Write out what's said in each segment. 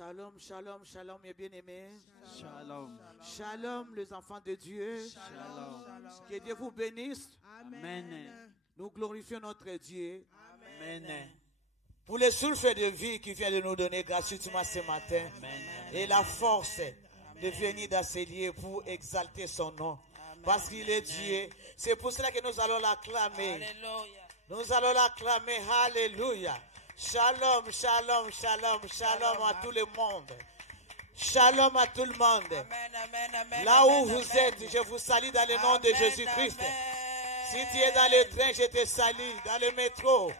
Shalom, shalom, shalom, mes bien-aimés. Shalom. Shalom, les enfants de Dieu. Shalom. Que Dieu vous bénisse. Amen. Nous glorifions notre Dieu. Amen. Pour le souffle de vie qu'il vient de nous donner gratuitement ce matin. Amen. Et la force de venir dans ces lieux pour exalter son nom. Parce qu'il est Dieu. C'est pour cela que nous allons l'acclamer. Alléluia. Nous allons l'acclamer. Alléluia. Shalom, shalom, shalom, shalom à tout le monde. Shalom à tout le monde. Amen, amen, amen. Là où amen, vous amen. êtes, je vous salue dans le nom de Amen, Jésus-Christ. amen. Si tu es dans le train, je te salue. Dans le métro,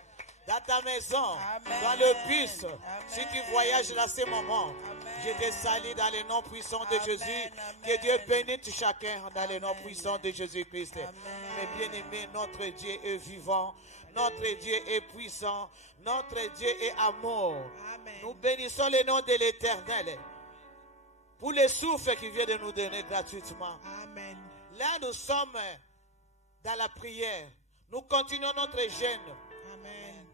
dans ta maison, Amen. dans le bus. Amen. Si tu voyages dans ce moment, Amen. je te salue dans le nom puissant de Amen, Jésus. amen. Que Dieu bénisse chacun dans le nom Amen. puissant de Jésus-Christ. Amen. Mes bien-aimés, notre Dieu est vivant. Notre Dieu est puissant. Notre Dieu est amour. Amen. Nous bénissons le nom de l'Éternel pour le souffle qu'il vient de nous donner gratuitement. Amen. Là, nous sommes dans la prière. Nous continuons notre jeûne. Amen.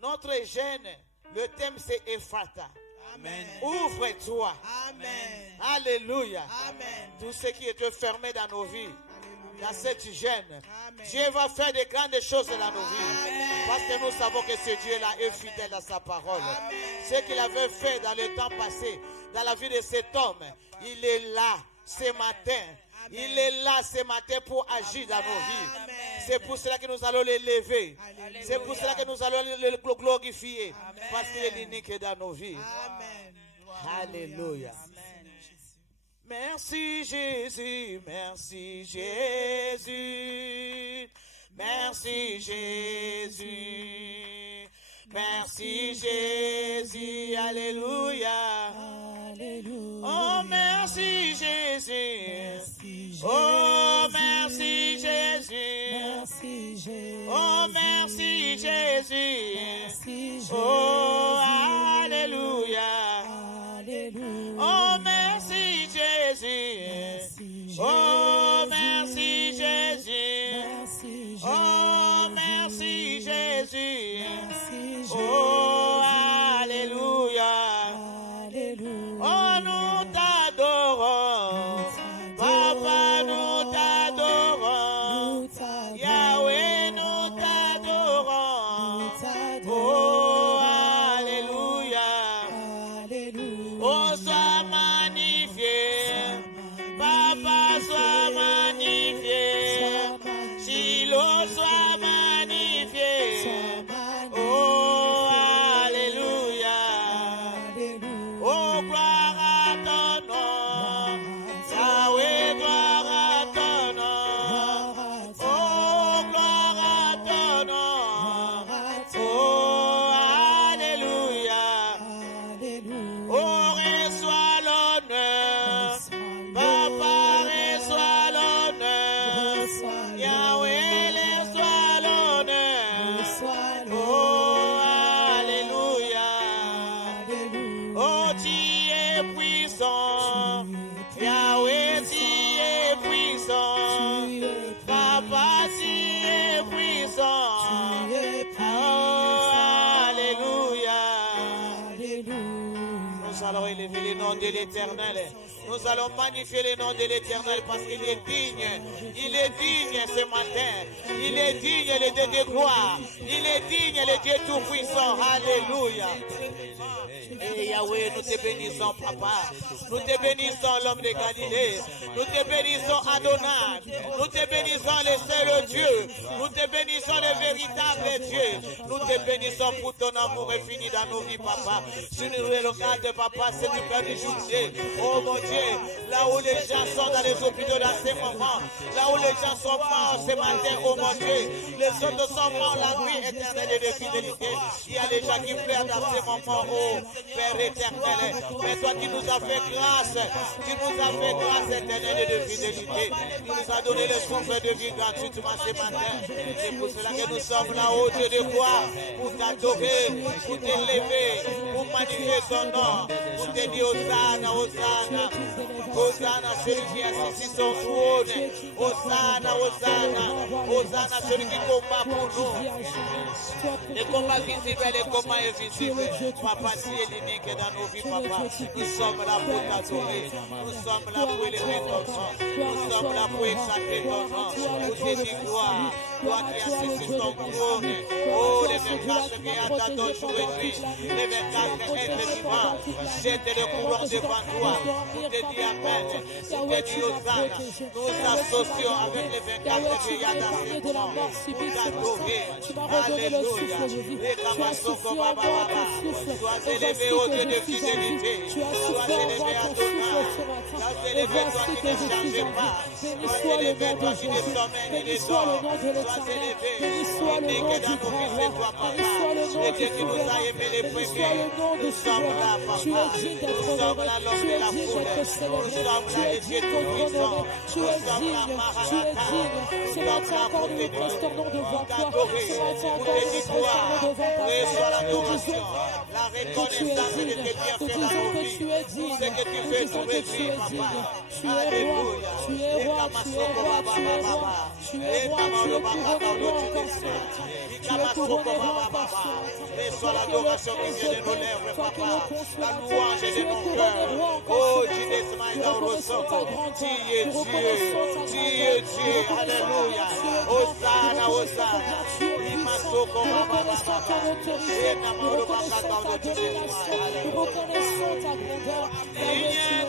Notre jeûne, le thème c'est Ephata. Amen. Ouvre-toi. Amen. Alléluia. Amen. Tout ce qui est fermé dans nos vies, Alléluia. dans cette jeûne, Amen. Dieu va faire de grandes choses dans nos vies. Amen. Parce que nous savons que ce Dieu-là est fidèle à sa parole. Amen. Ce qu'il avait fait dans le temps passé, dans la vie de cet homme, il est là ce matin. Il est là ce matin pour agir dans nos vies. Amen. C'est pour cela que nous allons l'élever. Alléluia. C'est pour cela que nous allons le glorifier. Amen. Parce qu'il est l'unique dans nos vies. Amen. Alléluia. Amen. Merci Jésus, merci Jésus, merci Jésus, merci Jésus, Alléluia. Oh merci Jésus, oh merci Jésus, oh merci Jésus, oh Alléluia. Oh merci Jésus. Oh merci Jésus. Oh merci Jésus. Oh Alléluia. Oh nous t'adorons. Papa nous t'adorons. Yahweh nous t'adorons. Oh Alléluia. Oh sois magnifié. Papa sois magnifié. Shiloh sois magnifié. Oh Alléluia. Oh gloire à ton nom. Yahweh gloire à ton nom. Oh gloire à ton nom. Oh Alléluia. Oh reçois l'honneur. Papa reçois l'honneur. Yahweh reçois l'honneur. Oh Alléluia. Oh tu es puissant. Yahweh tu es puissant. Papa tu es puissant. Oh Alléluia. Nous allons élever le nom de l'Éternel. Nous allons magnifier le nom de l'Éternel parce qu'il est digne. Il est digne ce matin. Il est digne le Dieu de gloire. Il est digne le Dieu tout-puissant. Alléluia. Et Yahweh, nous te bénissons, Papa. Nous te bénissons, l'homme de Galilée. Nous te bénissons, Adonai. Nous te bénissons, le seul Dieu. Nous te bénissons, le véritable Dieu. Nous te bénissons pour ton amour infini dans nos vies, Papa. Sur nous regarde, Papa, c'est du Père du journée. Oh mon Dieu, là où les gens sont dans les hôpitaux dans ces moments, là où les gens sont morts ce matin, oh mon Dieu, les autres sont morts la nuit éternelle et de fidélité. Il y a des gens qui pleurent dans ces moments, oh Père éternel. Mais toi qui nous as fait grâce, tu nous as fait grâce éternelle et de fidélité. Tu nous as donné le souffle de vie gratuitement ce matin. C'est pour cela que nous sommes là, oh Dieu de gloire, pour t'adorer, pour t'élever, pour magnifier ton nom, pour te dire Hosanna, Hosanna. Hosanna, celui qui assis sur son trône. Hosanna, Hosanna. Hosanna, celui qui combat pour nous. Les combats visibles et les combats invisibles. Papa, tu es l'unique dans nos vies, papa. Nous sommes là pour t'adorer. Nous sommes là pour élever ton nom. Nous sommes là pour exalter ton nom. Pour te dire gloire. Toi qui assis sur ton trône. Oh, les 24 qui attendent aujourd'hui. Les 24 êtres vivants. Jette le courant devant toi. Pour te dire Amen. Pour te dire Hosanna. Nous associons avec les 24 qui attendent pour t'adorer. Alléluia. Sois élevé au Dieu de fidélité. Sois élevé à ton âme. Sois élevé toi qui ne changes pas. Sois élevé toi qui ne sommeilles ni ne dors. Sois élevé. Unique dans nos vies, c'est toi, papa. Et Dieu qui nous a aimés les premiers. Nous sommes là, papa. Nous sommes là, l'homme de la foule. Nous sommes là, les Dieu tout-puissants. Nous sommes là, Maranatha. Nous sommes là pour te dire, pour t'adorer, pour te dire gloire. Reçois l'adoration, la reconnaissance de tes bienfaits dans nos vies. Tout ce que tu fais nous réjouit, papa. Alléluia. Et Kamasoko Baba Baba. Et Kamalo Baba Baba. Et Kamasoko Baba Baba. Reçois l'adoration qui vient de nos lèvres, papa. La louange de mon cœur. Oh, Dieu, tu es Dieu. Tu es Dieu. Alléluia. Hosanna, Hosanna. Imasoko Baba Baba.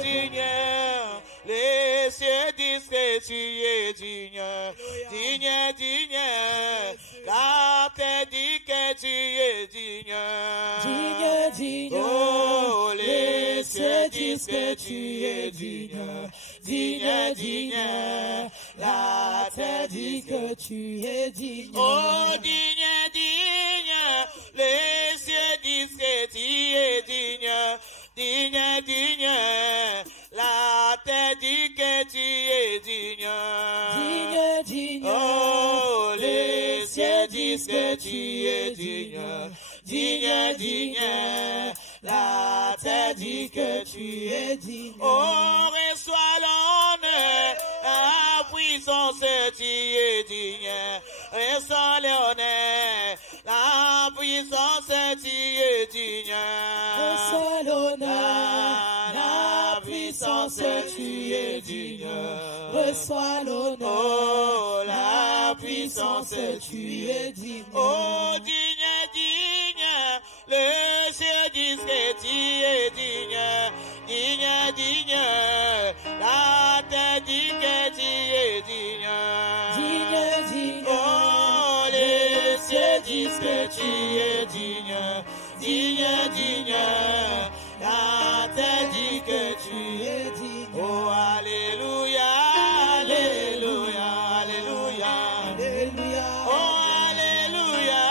Digne, les cieux disent que tu es digne, digne, car t'es dit que tu es digne. Oh, les cieux disent que tu es digne, digne, la terre dit que tu es digne. Oh, digne, les cieux disent que tu es digne, digne, la terre dit que tu es digne. Oh, les cieux disent que tu es digne, digne, la terre dit que tu es digne. Oh, reçois l'honneur, la puissance, tu es digne. Reçois l'honneur, la puissance, tu es digne. Reçois l'honneur, la puissance, tu es digne. Reçois l'honneur, Oh, la puissance, tu es digne. Oh, digne, le ciel dit que tu es digne, digne, la terre dit que tu es digne. Oh, les cieux disent que tu es digne, digne, la terre dit que tu es digne. Oh, alléluia, alléluia, alléluia. Oh, alléluia,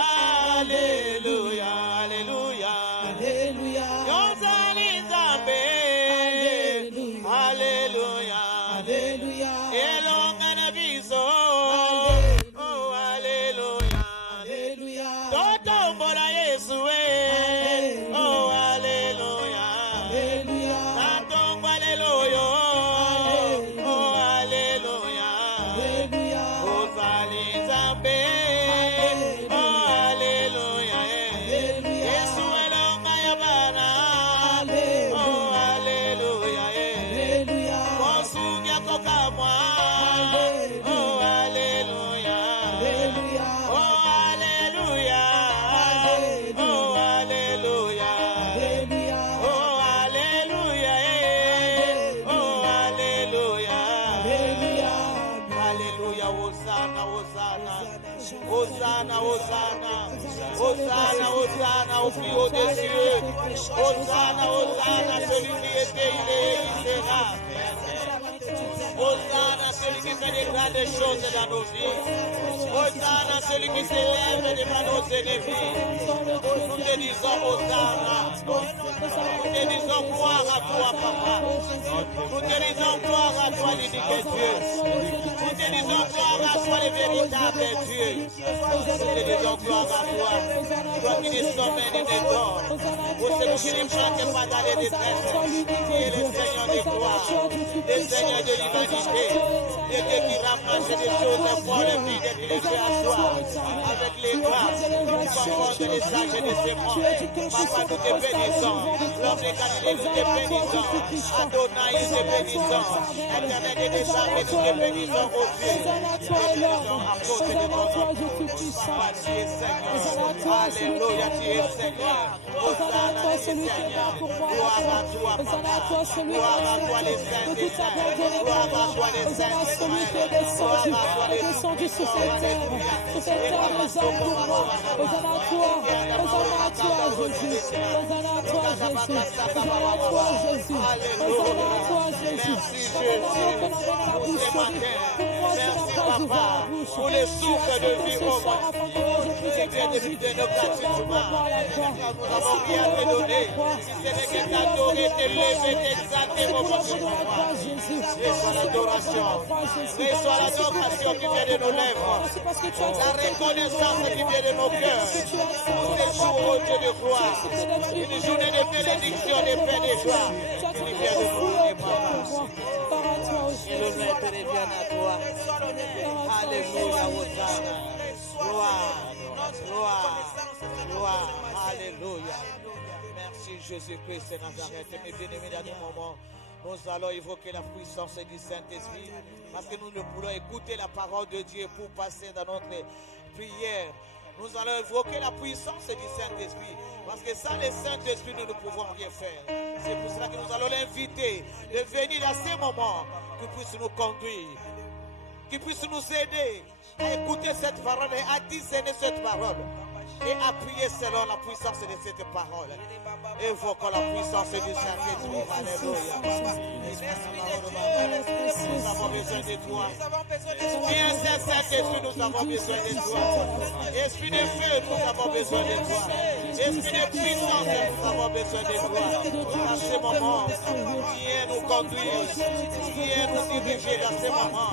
alléluia, alléluia. Alléluia, alléluia. Et l'on a viso. Oh, alléluia. Toto mbola Yesu. Oh, alléluia. Tato alléluia. Oh, alléluia. Oh, Zalizambe. Oh, alléluia. Yesu elonga yabana. Oh, alléluia. Konsunya kokamwa. Oh, alléluia. Oh, alléluia. Oh, alléluia. Oh, alléluia. Oh, alléluia. Alléluia. Hosanna, Hosanna. Hosanna, Hosanna. Hosanna, Hosanna au plus haut des cieux. Hosanna, Hosanna, celui qui était, il est, il sera. Hosanna, celui qui fait des grandes choses dans nos vies. Hosanna, celui qui s'élève devant nos ennemis. Nous te disons Hosanna. Nous te disons gloire à toi, papa. Nous te disons gloire à toi, l'unique Dieu. Nous te disons gloire à toi, le véritable Dieu. Nous te disons gloire à toi. Toi qui nous sommets de tes corps. Pour ceux qui ne chantent pas dans les détresses. Tu es le Seigneur des gloires. Le Seigneur de l'humanité. Le Dieu qui ramasse des choses pour le vie de les fait asseoir. Avec les grâces. Qui comportent les sages et les séments. Papa, nous te bénissons. L'homme de Galilée, nous te bénissons. Adonai, nous te bénissons. Éternel des armées, nous te bénissons au Dieu. Nous te bénissons à cause de ton nom. Papa, tu es Seigneur. Alléluia, tu es Seigneur. Hosanna, tu es Seigneur. Gloire à toi, Papa. Gloire à toi, les saints des saints. Gloire à toi, les saints des saints. Gloire à toi, les descendu sur cette terre. Sur cette terre, les hommes pour moi. Hosanna à toi. Hosanna à toi, Jésus. Hosanna à toi, Jésus. Hosanna à toi, Jésus. Hosanna à toi, Jésus. Merci, Papa, pour les souffles de vie au monde. C'est bien de nous donner gratuitement. Nous n'avons rien te donner. C'est de que t'adorer, t'élever, t'exalter, mon Dieu. Reçois l'adoration. Reçois l'adoration qui vient de nos lèvres. La reconnaissance qui vient de nos cœurs. Nous les jours, au Dieu de gloire. Une journée de bénédiction, de paix, de joie. Qui vient de nous donner, Papa. Et le maître revient à toi. Alléluia, Hosanna. Gloire, gloire, gloire. Alléluia. Merci Jésus-Christ de Nazareth. Mes bien-aimés, dans ce moment, nous allons évoquer la puissance du Saint-Esprit parce que nous ne pourrons écouter la parole de Dieu pour passer dans notre prière. Nous allons évoquer la puissance du Saint-Esprit parce que sans le Saint-Esprit, nous ne pouvons rien faire. C'est pour cela que nous allons l'inviter de venir à ce moment, qu'il puisse nous conduire, qu'il puisse nous aider à écouter cette parole et à discerner cette parole et à prier selon la puissance de cette parole. Évoquons la puissance du Saint-Esprit. Alléluia. Nous avons besoin de toi. Bien, Saint-Esprit, nous avons besoin de toi. Esprit de feu, nous avons besoin de toi. Esprit de puissance, nous avons besoin de toi. À ce moment, viens nous conduire, viens nous diriger dans ce moment,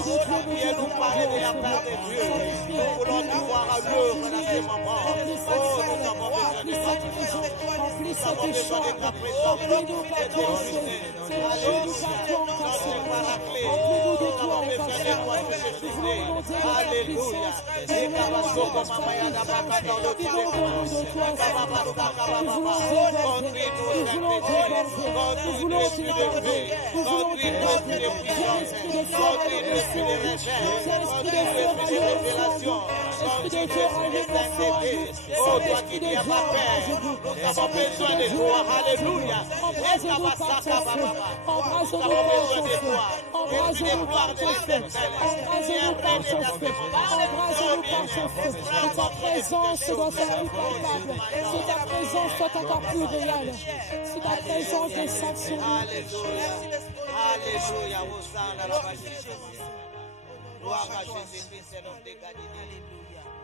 viens nous parler de la part de Dieu. Nous voulons te voir à l'œuvre dans ce moment. Oh, nous avons besoin de ta puissance. Nous avons besoin de ta présence. Alléluia. Notre paraclet. Nous avons besoin de toi pour ce journée. Alléluia. Et Kabasoko Mamayada Baka dans le téléphone. Conduis-nous, Saint-Esprit. Conduis-nous, Esprit de paix. Conduis-nous, Esprit de puissance. Conduis-nous, Esprit de réveil. Conduis-nous, Esprit de révélation. Conduis-nous, Esprit de sainteté. Oh, toi qui dis à ma Père, nous avons besoin de toi. Alléluia. Nous avons besoin de toi. Esprit de gloire de l'éternel. Viens régner dans ce moment. Ta présence doit être plus palpable. Si ta présence soit encore plus réelle. Si ta présence descend sur nous. Alléluia. Alléluia. Hosanna la gloire à Jésus-Christ, c'est l'homme de Galilée.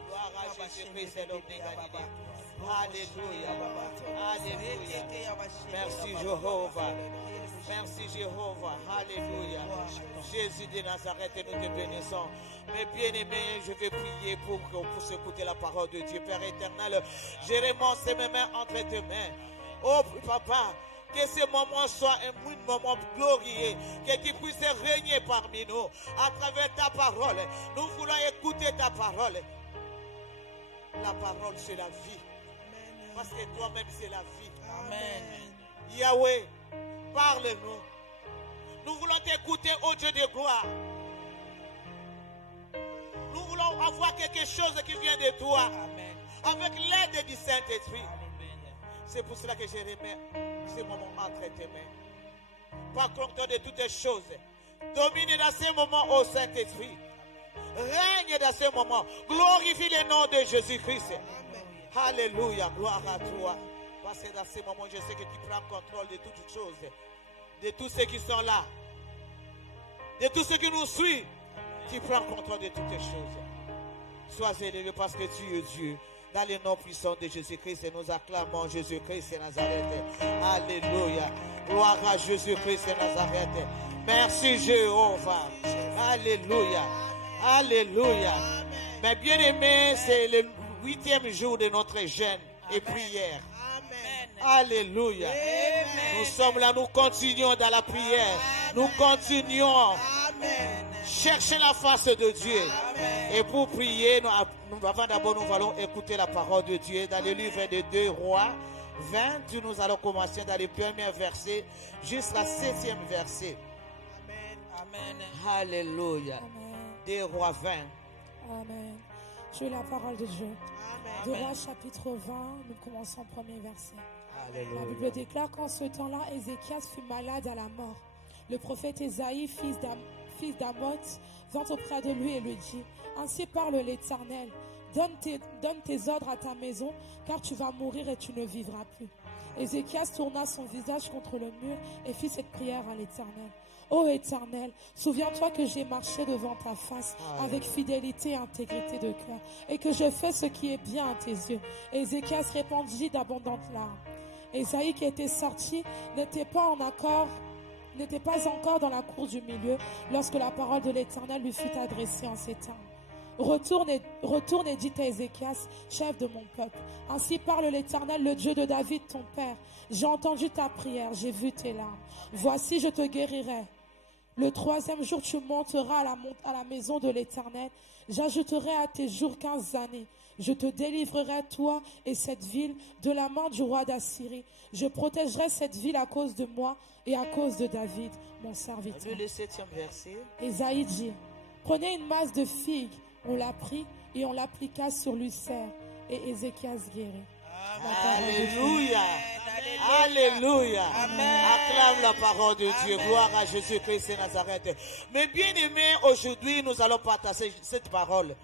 Gloire à Jésus-Christ, c'est l'homme de Galilée. Alléluia. Alléluia. Merci Jéhovah. Merci Jéhovah. Alléluia. Jésus de Nazareth, nous te bénissons. Mes bien-aimés, je vais prier pour qu'on puisse écouter la parole de Dieu. Père éternel, je remonte mes mains entre tes mains. Oh Papa, que ce moment soit un moment glorieux, que tu puisses régner parmi nous à travers ta parole. Nous voulons écouter ta parole. La parole, c'est la vie. Parce que toi-même, c'est la vie. Amen. Yahweh, parle-nous. Nous voulons t'écouter, ô Dieu de gloire. Nous voulons avoir quelque chose qui vient de toi. Amen. Avec l'aide du Saint-Esprit. C'est pour cela que je remets ce moment entre tes mains. Par contre de toutes choses, domine dans ce moment au Saint-Esprit. Règne dans ce moment. Glorifie le nom de Jésus-Christ. Alléluia, gloire à toi. Parce que dans ce moment, je sais que tu prends contrôle de toutes choses. De tous ceux qui sont là. De tous ceux qui nous suivent. Tu prends contrôle de toutes choses. Sois élevé parce que tu es Dieu. Dans le nom puissant de Jésus-Christ, nous acclamons Jésus-Christ et Nazareth. Alléluia. Gloire à Jésus-Christ et Nazareth. Merci Jéhovah. Alléluia. Alléluia. Mais bien aimé, c'est le 8e jour de notre jeûne et prière. Alléluia. Nous sommes là, nous continuons dans la prière. Nous continuons. Chercher la face de Dieu. Et pour prier, avant d'abord, nous allons écouter la parole de Dieu dans le livre de 2 Rois 20. Nous allons commencer dans le premier verset jusqu'à 7e verset. Alléluia. 2 Rois 20. Amen. Je lis la parole de Dieu. 2 Rois chapitre 20, nous commençons au premier verset. Alléluia. La Bible déclare qu'en ce temps-là, Ézéchias fut malade à la mort. Le prophète Ésaïe, fils d'Amoth, vint auprès de lui et lui dit: Ainsi parle l'Éternel, donne tes ordres à ta maison, car tu vas mourir et tu ne vivras plus. Ézéchias tourna son visage contre le mur et fit cette prière à l'Éternel. Ô Éternel, souviens-toi que j'ai marché devant ta face avec fidélité et intégrité de cœur, et que je fais ce qui est bien à tes yeux. Ézéchias répandit d'abondantes larmes. Ésaïe, qui était sorti, n'était pas encore dans la cour du milieu lorsque la parole de l'Éternel lui fut adressée en ces termes. Retourne et dis à Ézéchias, chef de mon peuple. Ainsi parle l'Éternel, le Dieu de David, ton père. J'ai entendu ta prière, j'ai vu tes larmes. Voici, je te guérirai. Le 3e jour, tu monteras à la maison de l'Éternel. J'ajouterai à tes jours 15 années. Je te délivrerai, toi et cette ville, de la main du roi d'Assyrie. Je protégerai cette ville à cause de moi et à cause de David, mon serviteur. Le 7e verset. Ésaïe dit: Prenez une masse de figues. On l'a pris et on l'appliqua sur l'ulcère. Et Ézéchias guérit. Alléluia. Alléluia. Acclame la parole de Dieu. Gloire à Jésus-Christ de Nazareth. Mais bien aimé, aujourd'hui, nous allons partager cette parole.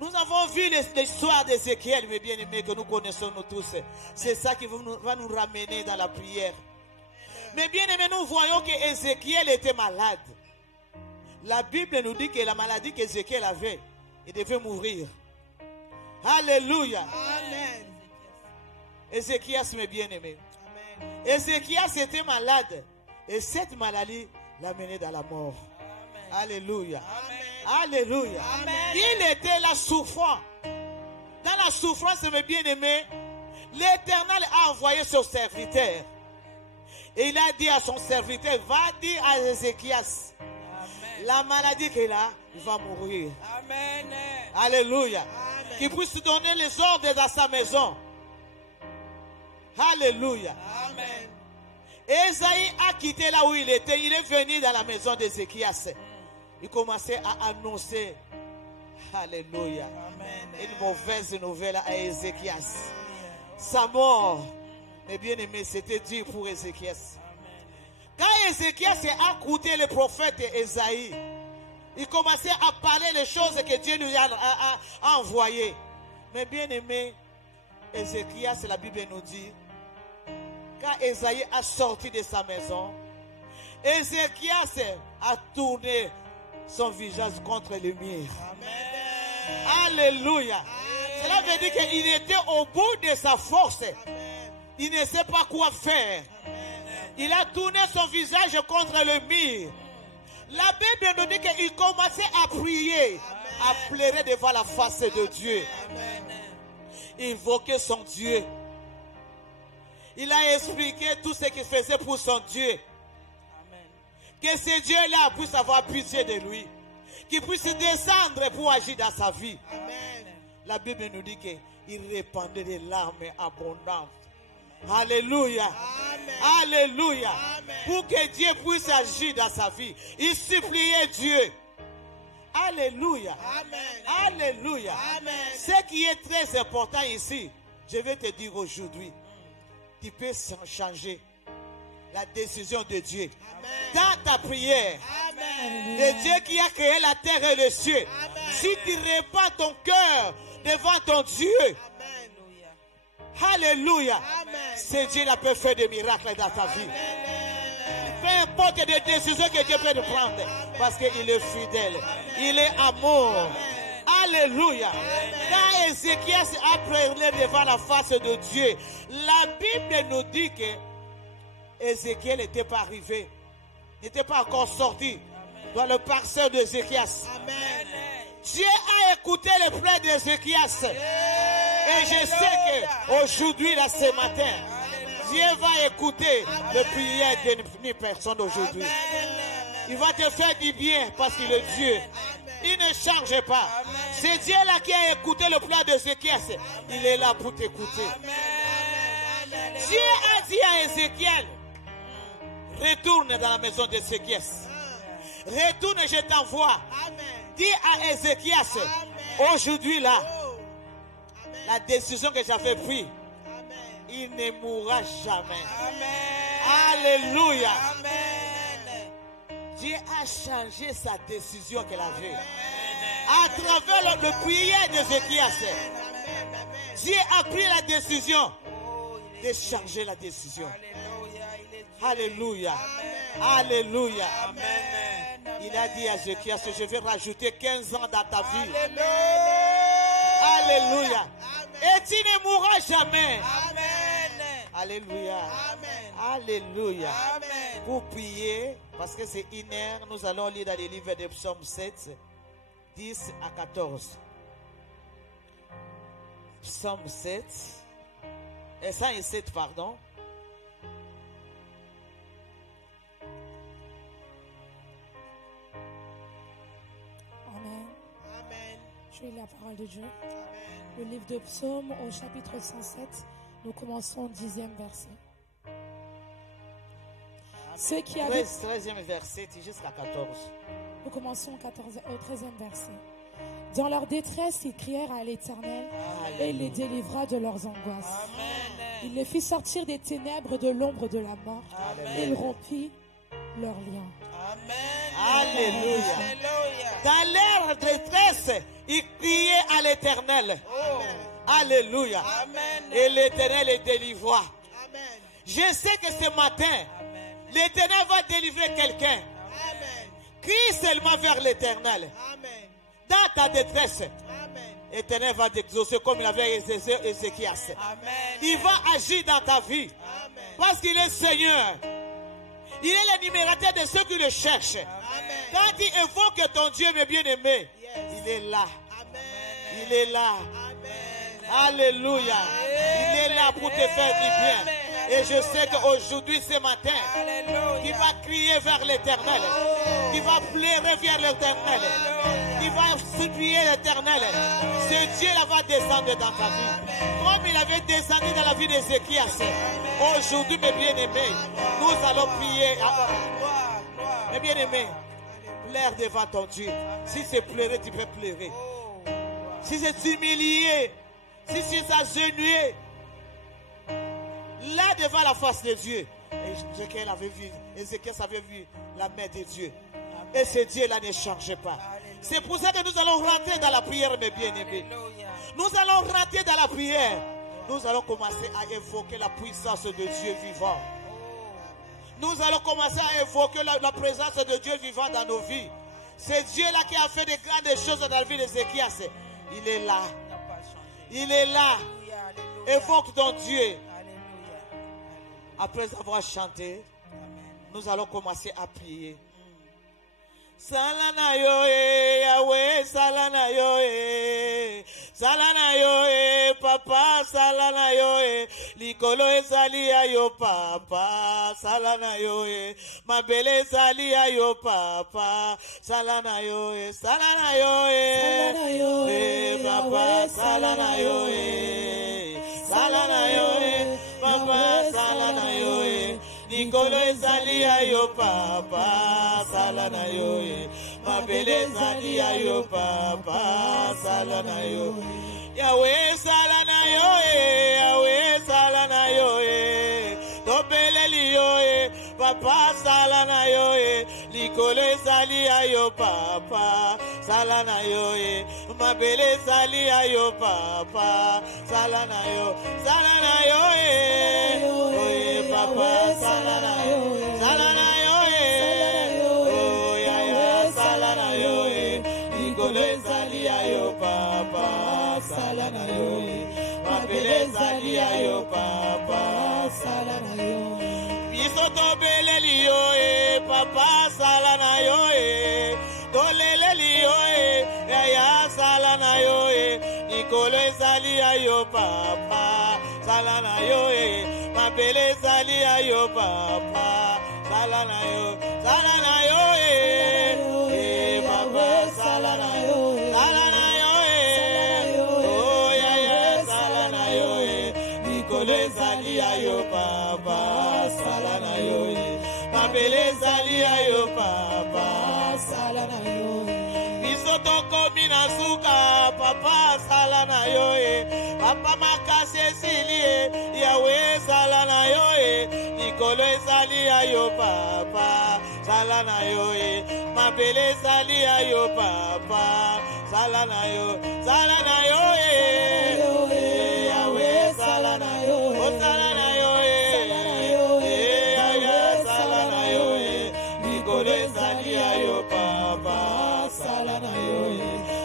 Nous avons vu l'histoire d'Ézéchiel, mes bien aimés, que nous connaissons nous tous. C'est ça qui va nous ramener dans la prière. Mais bien aimé, nous voyons qu'Ézéchiel était malade. La Bible nous dit que la maladie qu'Ézéchiel avait, il devait mourir. Alléluia. Amen. Ézéchias, mes bien-aimés. Ézéchias était malade. Et cette maladie l'a mené dans la mort. Alléluia. Alléluia. Il était là souffrant. Dans la souffrance, mes bien-aimés, l'Éternel a envoyé son serviteur. Et il a dit à son serviteur: va dire à Ézéchias, la maladie qu'il a, il va mourir. Amen. Alléluia. Qu'il puisse donner les ordres dans sa maison. Alléluia. Amen. Ésaïe a quitté là où il était. Il est venu dans la maison d'Ézéchias. Il commençait à annoncer, alléluia, une mauvaise nouvelle à Ézéchias. Sa mort, mes bien-aimés, c'était dur pour Ézéchias. Quand Ézéchias a écouté le prophète Ésaïe, il commençait à parler les choses que Dieu lui a envoyées. Mais bien aimé, Ézéchias, la Bible nous dit, quand Ésaïe a sorti de sa maison, Ézéchias a tourné son visage contre le mur. Alléluia. Cela veut dire qu'il était au bout de sa force. Il ne sait pas quoi faire. Il a tourné son visage contre le mur. La Bible nous dit qu'il commençait à prier, à pleurer devant la face de Dieu. Invoquer son Dieu. Il a expliqué tout ce qu'il faisait pour son Dieu. Que ce Dieu-là puisse avoir pitié de lui. Qu'il puisse descendre pour agir dans sa vie. La Bible nous dit qu'il répandait des larmes abondantes. Alléluia. Amen. Alléluia. Amen. Pour que Dieu puisse agir dans sa vie. Il suppliait Dieu. Alléluia. Amen. Alléluia. Amen. Ce qui est très important ici, je vais te dire aujourd'hui, tu peux changer la décision de Dieu. Amen. Dans ta prière. Amen. Le Dieu qui a créé la terre et les cieux. Amen. Si tu répands ton cœur devant ton Dieu, alléluia. C'est Dieu qui peut faire des miracles dans ta vie. Peu importe les décisions que Dieu peut prendre. Parce qu'il est fidèle. Il est amour. Alléluia. Quand Ézéchias a prié devant la face de Dieu, la Bible nous dit que Ézéchiel n'était pas arrivé. N'était pas encore sorti dans le parcelle d'Ézéchias. Dieu a écouté les plaies d'Ézéchias. Et je sais qu'aujourd'hui, là, ce matin, Dieu va écouter les prières d'une personne aujourd'hui. Il va te faire du bien parce qu'il est Dieu. Il ne change pas. C'est Dieu là qui a écouté le plan d'Ézéchias. Il est là pour t'écouter. Dieu a dit à Ézéchiel, retourne dans la maison d'Ézéchias. Retourne et je t'envoie. Dis à Ézéchias, aujourd'hui là, la décision que j'avais prise, il ne mourra jamais. Alléluia. Dieu a changé sa décision qu'elle avait. À travers le prière d'Ézéchias, Dieu a pris la décision de changer la décision. Alléluia. Alléluia. Il a dit à Ézéchias, je vais rajouter 15 ans dans ta vie. Alléluia. Et tu ne mourras jamais. Alléluia. Alléluia. Pour prier, parce que c'est une heure, nous allons lire dans les livres de Psaume 7, 10 à 14. Psaume 7, et 107, pardon. Amen. Je lis la parole de Dieu. Le livre de Psaume au chapitre 107, nous commençons au 10e verset. Ceux qui avaient... 13e verset jusqu'à 14. Nous commençons au 13e verset. Dans leur détresse, ils crièrent à l'Éternel et il les délivra de leurs angoisses. Il les fit sortir des ténèbres de l'ombre de la mort. Et il rompit leurs liens. Alléluia. Dans leur détresse, ils criaient à l'Éternel. Alléluia. Et l'Éternel les délivra. Je sais que ce matin, l'Éternel va délivrer quelqu'un. Crie seulement vers l'Éternel. Dans ta détresse, l'Éternel va t'exaucer comme il avait exaucé Ézéchias. Il va agir dans ta vie. Parce qu'il est Seigneur. Il est le numérateur de ceux qui le cherchent. Quand il évoque ton Dieu, mes bien-aimés, il est là. Il est là. Alléluia. Il est là pour te faire du bien. Et je sais qu'aujourd'hui, ce matin, tu vas crier vers l'Éternel. Tu vas pleurer vers l'Éternel. Tu vas supplier l'Éternel. Ce Dieu-là va descendre dans ta vie. Comme il avait descendu dans la vie d'Ézéchias. Aujourd'hui, mes bien-aimés, nous allons prier. Mes bien-aimés, pleure devant ton Dieu. Si c'est pleurer, tu peux pleurer. Si c'est s'humilier, si c'est s'agenouiller, là devant la face de Dieu. Et Ézéchias avait vu la main de Dieu. Et ce Dieu-là ne change pas. C'est pour ça que nous allons rentrer dans la prière, mes bien-aimés. Nous allons rentrer dans la prière. Nous allons commencer à évoquer la puissance de Dieu vivant. Nous allons commencer à évoquer la présence de Dieu vivant dans nos vies. C'est Dieu-là qui a fait de grandes choses dans la vie d'Ézéchias. Il est là. Il est là. Évoque ton Dieu. Après avoir chanté, nous allons commencer à prier. Salana yoe, Yahweh, salana yoe, salana yoe, papa, salana yoe, likolo ezali ayo papa, salana yoe, mabele ezali ayo papa, salana yoe, papa, salana yoe, papa, salana yoe. Nikolo ezali ayo papa, salana yoe. Mabele ezali ayo papa, salana yoe. Yahweh salana yoe, Yahweh salana yoe. Tobele liyoe, papa salana yoe. Nikolo ezali ayo papa, salana yoe. Mabele ezali ayo papa, salana yoe. Salana yoe, papa salana yoe. Salana yoe, oh ya ya salana yoe. Nikolo ezali ayo papa, salana yoe. Mabele ezali ayo papa, salana yoe. Biso tobele liyoe, papa salana yoe. Tolele liyoe, ya ya Mikolo ezali ayo papa, salana yo mabele ezali ayo papa, salana yo papa, salana yo, oh yeah, salana yo Mikolo ezali ayo papa, salana yo mabele ezali ayo papa, salana yo. Toko minasuka papa salana yo papa makasi esilie Yahweh salana yo Nikolo ezali ayo papa salana yo mabele ezali ayo papa salana yo Yahweh salana yo salana yo salana yo Nikolo ezali ayo papa salana yo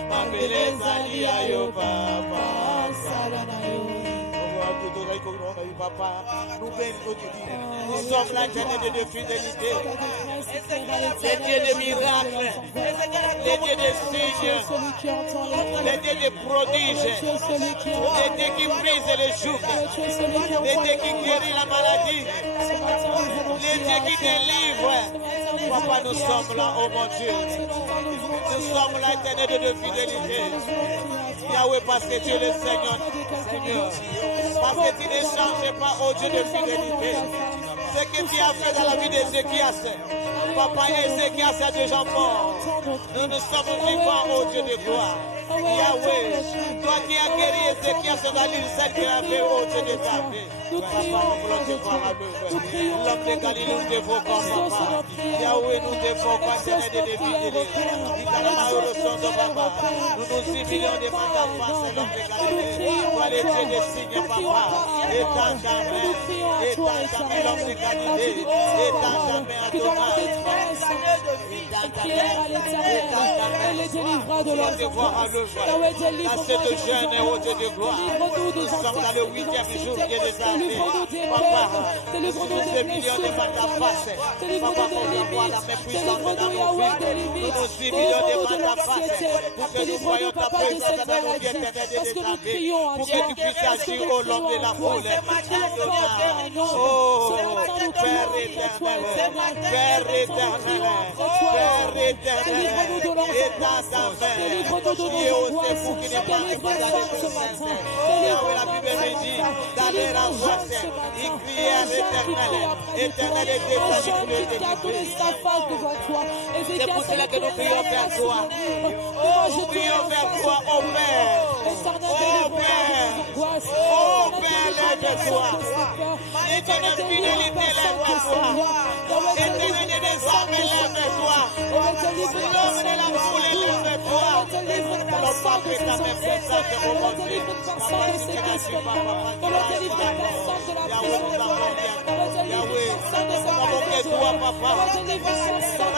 mabele ezali ayo papa salana yo. Papa, nous bénissons Dieu. Nous sommes la chaîne de fidélité, les dieux de miracles, les dieux de signes, les dieux de prodiges, les dieux qui brisent les joues, les dieux qui guérissent la maladie, les dieux qui délivrent. Papa, nous sommes là, oh mon Dieu. Nous sommes la chaîne de fidélité. Yahweh, parce que tu es le Seigneur. Parce que tu ne changes pas, oh Dieu de fidélité. Ce que tu as fait dans la vie d'Ézéchias, papa, Ézéchias a déjà mort. Nous sommes vivants, oh Dieu de gloire. Yahweh, toi qui as guéri Ézéchias dans l'île celle qui avait, oh Dieu de ta paix. Papa, nous voulons te voir à l'œuvre. L'homme de Galilée, nous devons comme papa. Yahweh, nous devons comme ténèbres de fidélité. Nous nous humilions devant ta face, l'homme de Galilée. Toi, les dieux des signes, papa. Étends ta main, l'homme de Galilée. Étends ta main, Adonai. Et les délivrera de leurs enfants. Yahweh, délivre-moi, cette jeune et au Dieu de gloire. Nous sommes dans le 8e jour qui est des années. Papa, des millions de mal ta face. Papa, qu'on voit la main puissante dans nos vies. Nous nous humilions devant ta face. Pour que nous voyons ta présence dans nos vies éternelles et des années. Pour que tu puisses agir au long de la foule. Oh, Père éternel, Père éternel, Père éternel, et dans ta main, qui est au secours qui n'est pas resté dans les saints. La Bible me dit, d'aller à Josse, il criait à l'éternel, éternel et défendu pour le délivrer. C'est pour cela que nous prions vers toi. Nous prions vers toi, ô Père. Oh Père, oh Père, lève-toi. Éternel fidélité, lève-toi. Éternel des hommes, lève-toi. L'homme de la foule, lève-toi. L'homme pas fait ta même personne, oh mon Dieu. Papa, si tu n'as pas, papa, Yahweh, nous avons que toi, papa. Nous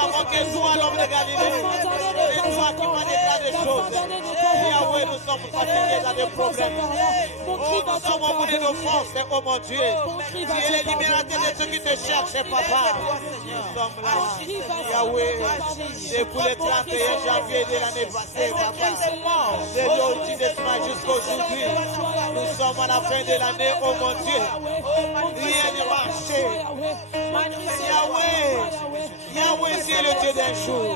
avons que toi, l'homme de Galilée. C'est toi qui m'as déclaré des choses. Yahweh, nous sommes fatigués dans des problèmes. Oh, nous sommes au bout de nos forces, oh mon Dieu. Tu es le libérateur de ceux qui te cherchent, papa. Nous sommes là. Yahweh, depuis le 31 janvier de l'année passée, papa. C'est l'origine de ce jusqu'aujourd'hui. Nous sommes à la fin de l'année, oh mon Dieu. Rien ne marché. Yahweh, tu es le Dieu d'un jour.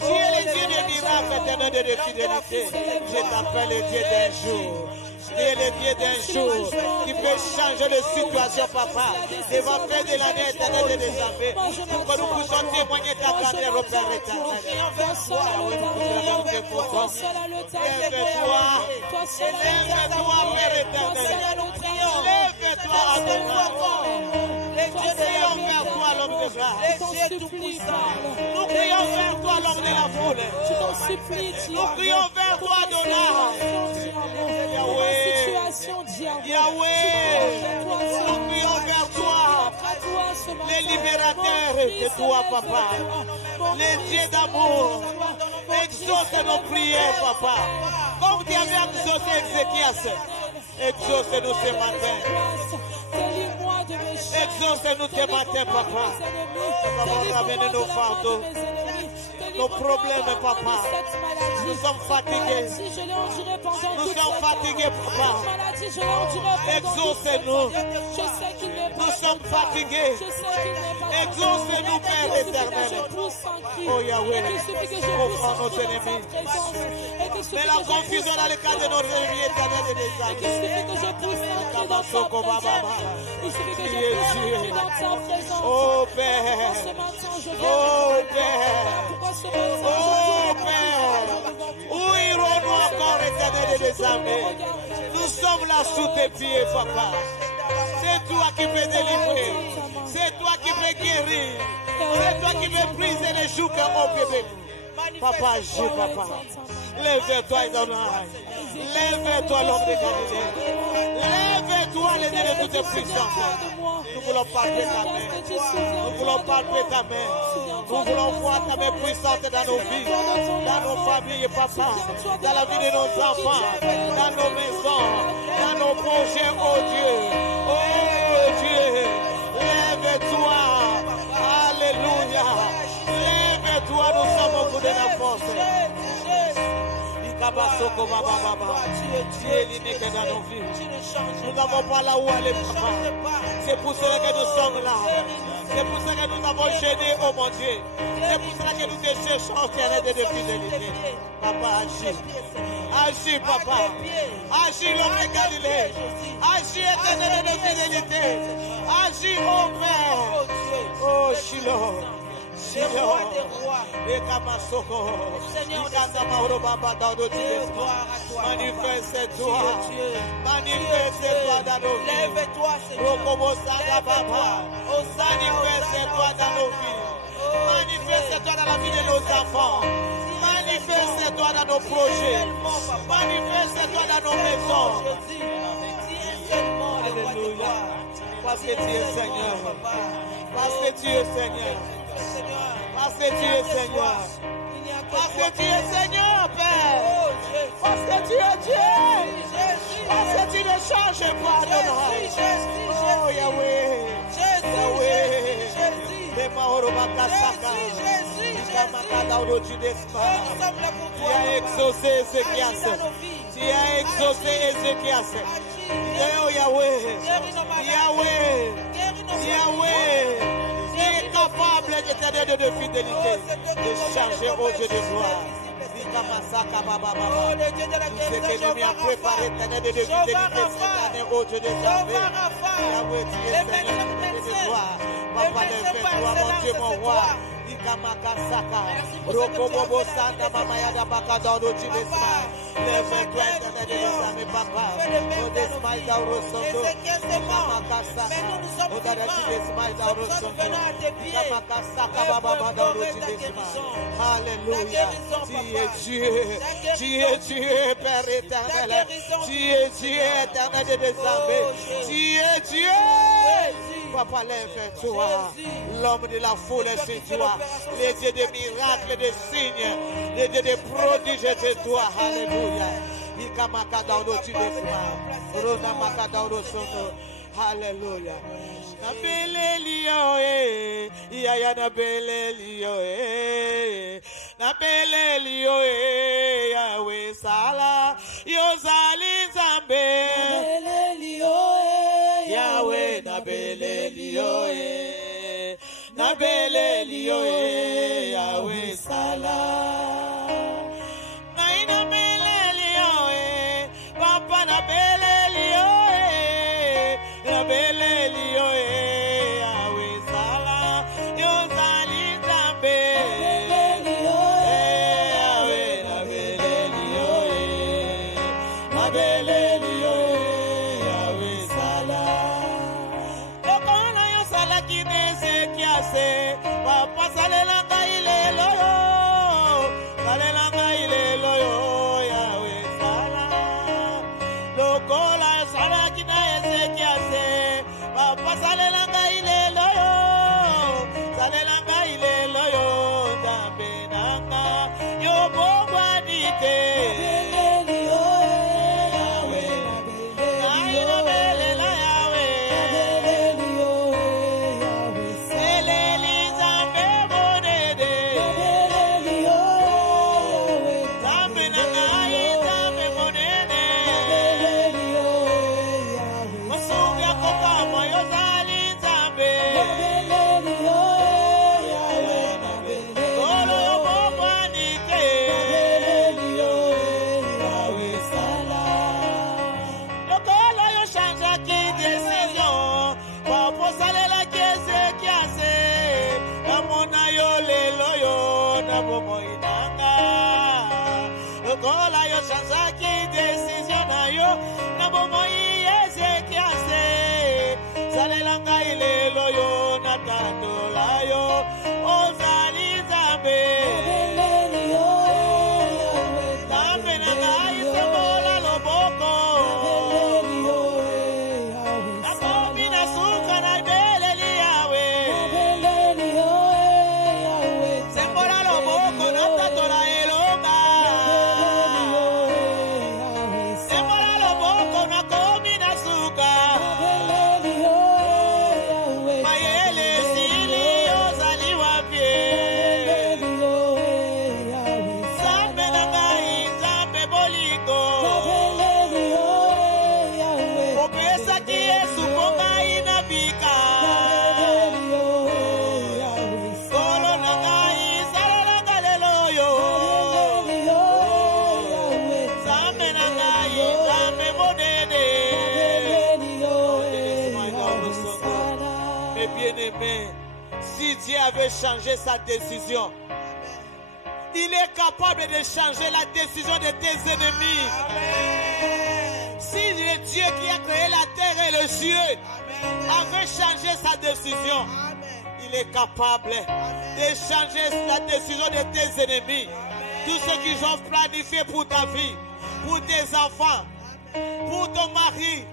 Tu es le Dieu des miracles, éternel de fidélité. Je t'appelle le Dieu d'un jour. Tu es le Dieu d'un jour qui peut changer de situation, papa. Devant fin de l'année éternelle de désormais. Pour que nous puissions témoigner ta grandeur au Père éternel. Lève-toi, Père éternel. Lève-toi, Adonai. Nous crions vers toi, l'homme de gloire. Nous crions vers toi, l'homme de la foule. Nous crions vers toi, Adonai. Yahweh, nous crions vers toi. Les libérateurs de toi, papa. Les dieux d'amour. Exauce nos prières, papa. Comme tu avais exaucé Ézéchias. Exauce-nous ce matin. Exauce-nous ce matin, papa. Nous avons ramené nos fardeaux, nos problèmes, papa. maladie. Nous sommes fatigués. Cette maladie, je l'ai endurée pendant Nous toute sommes cette fatigués, année. papa. Cette maladie, je l'ai endurée pendant toute cette Exaucez-nous. année. Je sais qu'il n'est pas Nous sommes trop tard. fatigués. Je sais qu'il n'est pas trop tard. Exaucez-nous, Père Il suffit que éternel. je pousse un cri. Oh, Yahweh. Et qu'il suffit que je pousse Comprends un nos cri dans ennemis. ta présence. Et qu'il suffit Mets que la je confusion pousse dans un le cri cadre de dans notre ta ennemi présence. éternel et des Et amis. qu'il suffit que je pousse un cri dans ta présence. Il suffit que je pousse un cri dans ta présence. Oh Pourquoi Père. ce matin je viens Oh devant toi? Père. Pourquoi ce matin je Oh viens Père. Où irons-nous encore, éternel et des amis? Nous sommes là sous tes pieds, papa. C'est toi qui peux délivrer. C'est toi qui peux guérir. C'est toi qui peux briser les joues au pied. Papa, agis, papa. Lève-toi, Adonai. Lève-toi, l'homme de Galilée. Lève-toi, l'éternel de toutes puissances. Nous voulons palper ta main. Nous voulons palper ta main. Nous voulons voir ta main puissante dans nos vies, dans nos familles, papa, dans la vie de nos enfants, dans nos maisons, dans nos projets, oh Dieu. Oh Dieu, lève-toi. Alléluia. Lève-toi, nous sommes au bout de la force. Tu es l'unique dans nos vies. Nous n'avons pas là où aller, papa. C'est pour cela que nous sommes là. C'est pour cela que nous avons gêné, oh mon Dieu. C'est pour cela que nous te cherchons, éternel de fidélité. Papa, agis. Agis, papa. Agis, l'homme de Galilée. Agis, éternel de fidélité. Agis, oh Père. Oh, Shiloh. Shiloh. Et Kamasoko. Manifeste-toi. Manifeste-toi dans nos vies. Lève-toi, Seigneur. Manifeste-toi dans nos vies. Manifeste-toi dans la vie de nos enfants. Manifeste-toi dans nos projets. Manifeste-toi dans nos maisons. Alléluia. Parce que tu es Seigneur. Parce que tu es Seigneur. Parce que tu es Seigneur. Parce que tu es Seigneur, Père. Parce que tu es Dieu. Parce que tu ne changes pas de nom. Oh Yahweh. Yahweh. Tu as exaucé Ézéchias. Tu as exaucé Ézéchias. Oh Yahweh. Yahweh. Yahweh. Tu es capable, éternel de fidélité, de changer au Dieu de gloire. Oh, le Dieu de la Tout ce que guérison, tu m'as préparé, éternel de fidélité, cette année, au Dieu de gloire. Yahweh, tu es Seigneur de gloire. Papa, lève-toi, mon Dieu, mon roi. Rokobobo Santa Mamayada Bakada Rochi Desma. Lève-toi, éternel de nos amis, papa. O Desma Daurosondo. Kamakasa. O Darachi Desma Daurosondo. Kamakasa Baba Daurochi Desma. Alléluia. Tu es Dieu. Tu es Dieu, Père éternel. Tu es Dieu, éternel de nos amis. Tu es Dieu. Papa, lève-toi. L'homme de la foule est sur toi. Les dieux de miracles, de signes, les dieux de prodiges de toi. Alléluia. Alléluia. Nabelelio yaya nabelelio nabelelio Yahweh sala yozali zambe Yahweh nabelelio nabelelio Yahweh sala nai nabelelio papa nabelelio nabelelio Yahweh sala yozali zambe Yahweh nabelelio nabelelio Yahweh sala lokola yo sala kinese kiase papa salela kailelo yo salela kailelo yo Yahweh sala lokola yo sala kinese kiase papa salela kailelo yo salela kailelo yo zambe nanga yo bobwadite Yahweh lokola yo chanzaki décision na yo na bomoi Ezekiase salelanga ilelo yo na tatola yo ozali Nzambe Nzambe na ngai sembola loboko nakomi na suka na beleli yawe sembola loboko na tatola elonga sembola loboko nakomi na suka mayele sili ozali wapi Nzambe na ngai Nzambe bolingo opesaki Yesu mpo ngai nabika Solo na ngai salolanga lelo yo Nzambe na ngai Nzambe monene Mes bien-aimés, si Dieu avait changé sa décision, il est capable de changer la décision de tes ennemis. Si le Dieu qui a créé la terre et le ciel avait changé sa décision, il est capable de changer la décision de tes ennemis. Tous ceux qui ont planifié pour ta vie, pour tes enfants, pour ton mari,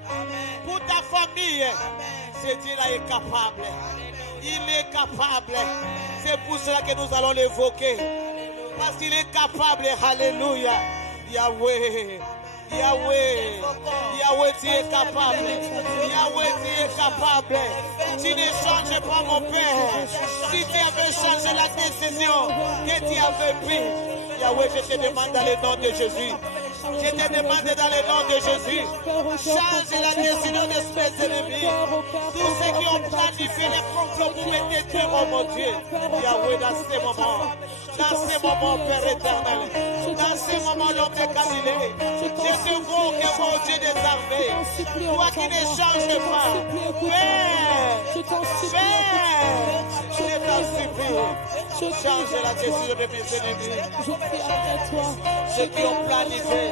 pour ta famille, ce Dieu-là est capable. Il est capable. C'est pour cela que nous allons l'évoquer. Parce qu'il est capable. Alléluia. Yahweh. Yahweh. Yahweh, tu es capable. Yahweh, tu es capable. Tu ne changes pas, mon Père. Si tu avais changé la décision que tu avais prise, Yahweh, je te demande dans le nom de Jésus. Je te demande dans le nom de Jésus, change la décision de mes ennemis. Tous ceux qui ont planifié les complots pour me détruire, oh mon Dieu. Yahweh, dans ces moments, Père éternel, dans ces moments, l'homme de Galilée, je te vois que mon Dieu des armées, toi qui ne changes pas, Père, je t'en supplie, change la décision de mes ennemis. Ceux qui ont planifié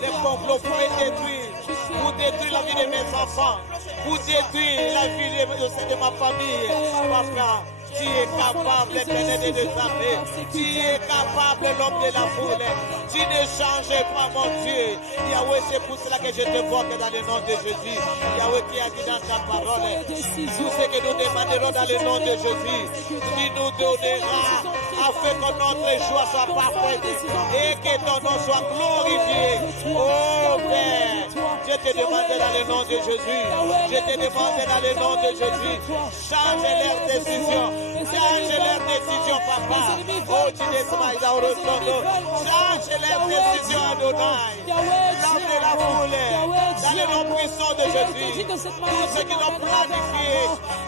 les complots pour me détruire, pour détruire la vie de mes enfants, pour détruire la vie de ma famille. Papa, tu es capable, l'éternel des armées. Tu es capable, l'homme de la foule. Tu ne changes pas, mon Dieu. Yahweh, c'est pour cela que je te vois que dans le nom de Jésus. Yahweh qui a dit dans ta parole, tout ce que nous demanderons dans le nom de Jésus, tu nous donneras afin que notre joie soit parfaite et que ton nom soit glorifié. Oh Père, je te demande dans le nom de Jésus, je te demande dans le nom de Jésus, change leurs décisions, change leurs décisions, Papa. Oh, tu descends dans le sondo, change leurs décisions, Adonai. L'homme de la foule, dans le nom puissant de Jésus, tous ceux qui ont planifié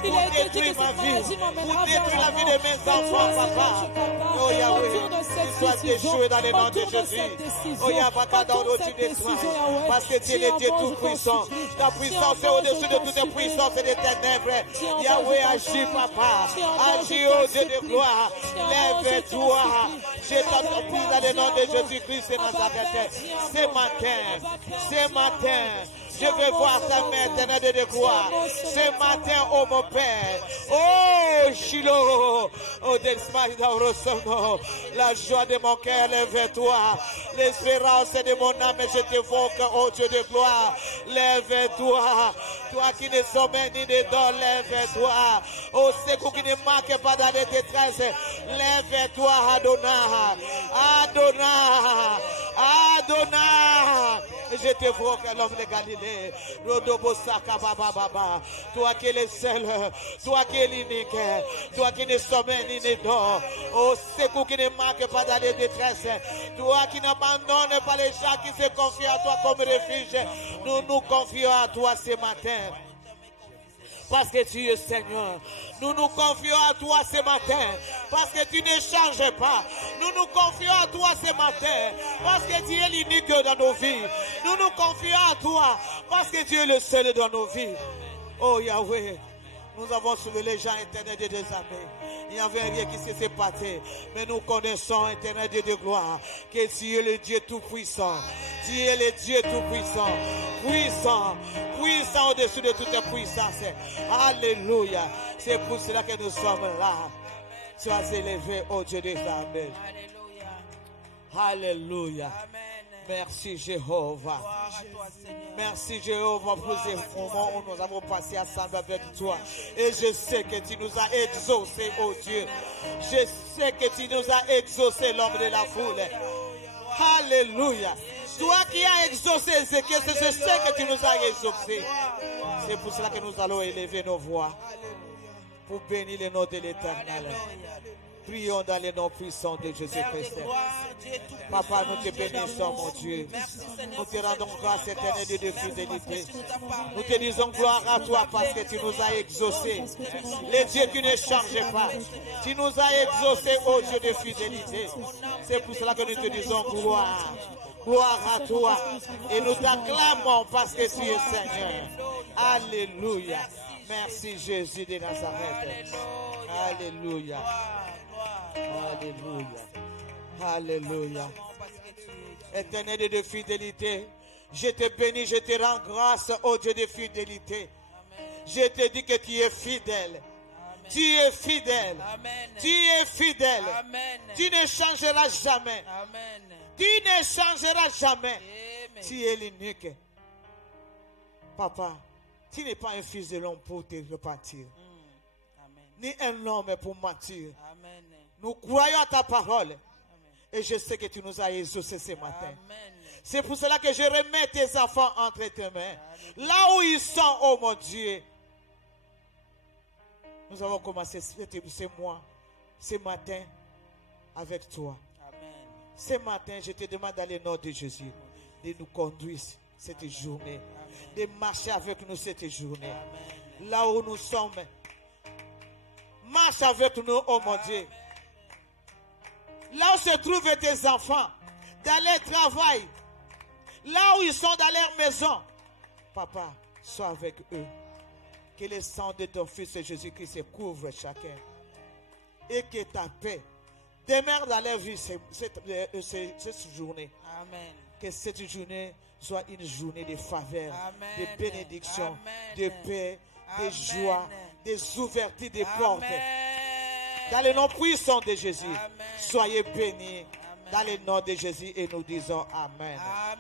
pour détruire ma vie, pour détruire la vie de mes enfants, Papa. Oh Yahweh, qu'ils soient déjoués dans le nom de Jésus. Oh Yahweh, tu détruis, parce que tu es le Dieu tout-puissant. Ta puissance est au-dessus de toutes les puissances et des ténèbres. Yahweh, agis, Papa. Agis, ô Dieu de gloire. Lève-toi. Je t'en prie dans le nom de Jésus-Christ et Nazareth. Ce matin, je veux voir ta main éternelle de gloire. Ce matin, oh mon Père, oh Shiloh, oh la joie de mon cœur, lève-toi. L'espérance de mon âme, je t'évoque, oh Dieu de gloire, lève-toi. Toi qui ne sommeilles ni ne dors, lève-toi. Oh secours qui ne manque pas dans les détresses, lève-toi, Adonai. Adonai. Adonai. Je te vois que l'homme de Galilée, toi qui es le seul, toi qui es l'unique, toi qui ne sommeille ni ne dort, au secours qui ne manque pas dans les détresses, toi qui n'abandonnes pas les gens qui se confient à toi comme refuge, nous nous confions à toi ce matin. Parce que tu es Seigneur. Nous nous confions à toi ce matin. Parce que tu ne changes pas. Nous nous confions à toi ce matin. Parce que tu es l'unique dans nos vies. Nous nous confions à toi. Parce que tu es le seul dans nos vies. Oh Yahweh, nous avons soulevé les gens éternels des armées. Il n'y avait rien qui s'est passé. Mais nous connaissons, éternel Dieu de gloire, que tu es le Dieu tout-puissant. Tu es le Dieu tout-puissant. Puissant. Puissant au-dessus de toute puissance. Alléluia. C'est pour cela que nous sommes là. Sois élevé, ô Dieu des armées. Alléluia. Alléluia. Amen. Merci Jéhovah. Gloire à toi, Seigneur. Merci Jéhovah pour ces moments où nous avons passé ensemble avec toi. Et je sais que tu nous as exaucés, oh Dieu. Je sais que tu nous as exaucés, l'homme de la foule. Alléluia. Toi qui as exaucé Ézéchiel, je sais que tu nous as exaucés. C'est pour cela que nous allons élever nos voix pour bénir le nom de l'Éternel. Prions dans le nom puissant de Jésus-Christ. Papa, nous te bénissons, mon Dieu. Nous te rendons grâce éternelle de fidélité. Nous te disons gloire à toi parce que tu nous as exaucés. Les dieux qui ne changent pas. Tu nous as exaucés, ô Dieu de fidélité. C'est pour cela que nous te disons gloire. Gloire à toi. Et nous t'acclamons parce que tu es Seigneur. Alléluia. Merci Jésus de Nazareth. Alléluia. Alléluia. Alléluia. Éternel Dieu de fidélité, je te bénis, je te rends grâce, ô Dieu de fidélité. Je te dis que tu es fidèle. Tu es fidèle. Tu es fidèle. Tu ne changeras jamais. Tu ne changeras jamais. Tu es l'unique. Papa, tu n'es pas un fils de l'homme pour te repentir. Ni un homme pour mentir. Nous croyons à ta parole. Et je sais que tu nous as exaucés ce matin. C'est pour cela que je remets tes enfants entre tes mains. Là où ils sont, oh mon Dieu. Nous avons commencé ce mois, ce matin, avec toi. Ce matin, je te demande dans le nom de Jésus de nous conduire cette journée. De marcher avec nous cette journée. Là où nous sommes. Marche avec nous, oh mon Dieu. Là où se trouvent tes enfants, dans leur travail, là où ils sont dans leur maison, Papa, sois avec eux. Que le sang de ton Fils Jésus-Christ couvre chacun. Et que ta paix demeure dans leur vie cette journée. Amen. Que cette journée soit une journée de faveur, Amen. de bénédiction, Amen. de paix, de Amen. joie, des ouvertures de portes. Amen. Dans le nom puissant de Jésus, Amen. soyez bénis. Amen. Dans le nom de Jésus et nous disons Amen. Amen.